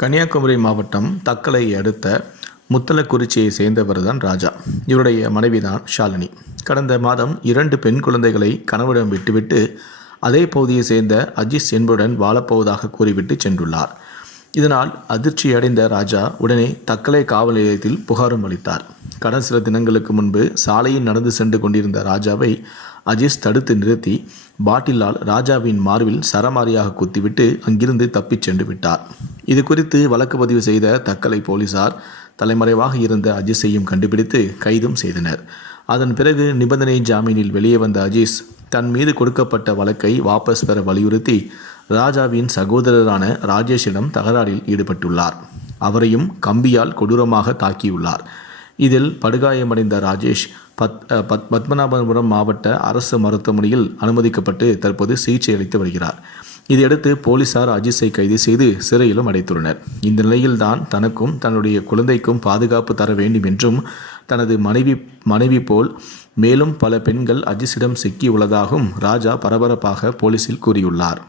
கன்னியாகுமரி மாவட்டம் தக்கலை அடுத்த முத்தலக்குறிச்சியை சேர்ந்தவர் தான் ராஜா. இவருடைய மனைவிதான் ஷாலினி. கடந்த மாதம் இரண்டு பெண் குழந்தைகளை கணவரிடம் விட்டுவிட்டு அதே பகுதியை சேர்ந்த அஜிஸ் என்புடன் வாழப்போவதாக கூறிவிட்டு சென்றுள்ளார். இதனால் அதிர்ச்சியடைந்த ராஜா உடனே தக்கலை காவல் நிலையத்தில் புகாரும் அளித்தார். கடந்த சில தினங்களுக்கு முன்பு சாலையில் நடந்து சென்று கொண்டிருந்த ராஜாவை அஜிஸ் தடுத்து நிறுத்தி பாட்டிலால் ராஜாவின் மார்பில் சரமாரியாக குத்திவிட்டு அங்கிருந்து தப்பிச் சென்று விட்டார். இது குறித்து வழக்கு பதிவு செய்த தக்கலை போலீசார் தலைமறைவாக இருந்த அஜிஸையும் கண்டுபிடித்து கைதும் செய்தனர். அதன் பிறகு நிபந்தனை ஜாமீனில் வெளியே வந்த அஜீஸ் தன் மீது கொடுக்கப்பட்ட வழக்கை வாபஸ் பெற வலியுறுத்தி ராஜாவின் சகோதரரான ராஜேஷிடம் தகராறில் ஈடுபட்டுள்ளார். அவரையும் கம்பியால் கொடூரமாக தாக்கியுள்ளார். இதில் படுகாயமடைந்த ராஜேஷ் பத் பத் பத்மநாபபுரம் மாவட்ட அரசு மருத்துவமனையில் அனுமதிக்கப்பட்டு தற்போது சிகிச்சை அளித்து வருகிறார். இதையடுத்து போலீசார் அஜிஸை கைது செய்து சிறையிலும் அடைத்துள்ளனர். இந்த நிலையில்தான் தனக்கும் தன்னுடைய குழந்தைக்கும் பாதுகாப்பு தர வேண்டும் என்றும் தனது மனைவி மனைவி போல் மேலும் பல பெண்கள் அஜிஸிடம் சிக்கியுள்ளதாகவும் ராஜா பரபரப்பாக போலீசில் கூறியுள்ளார்.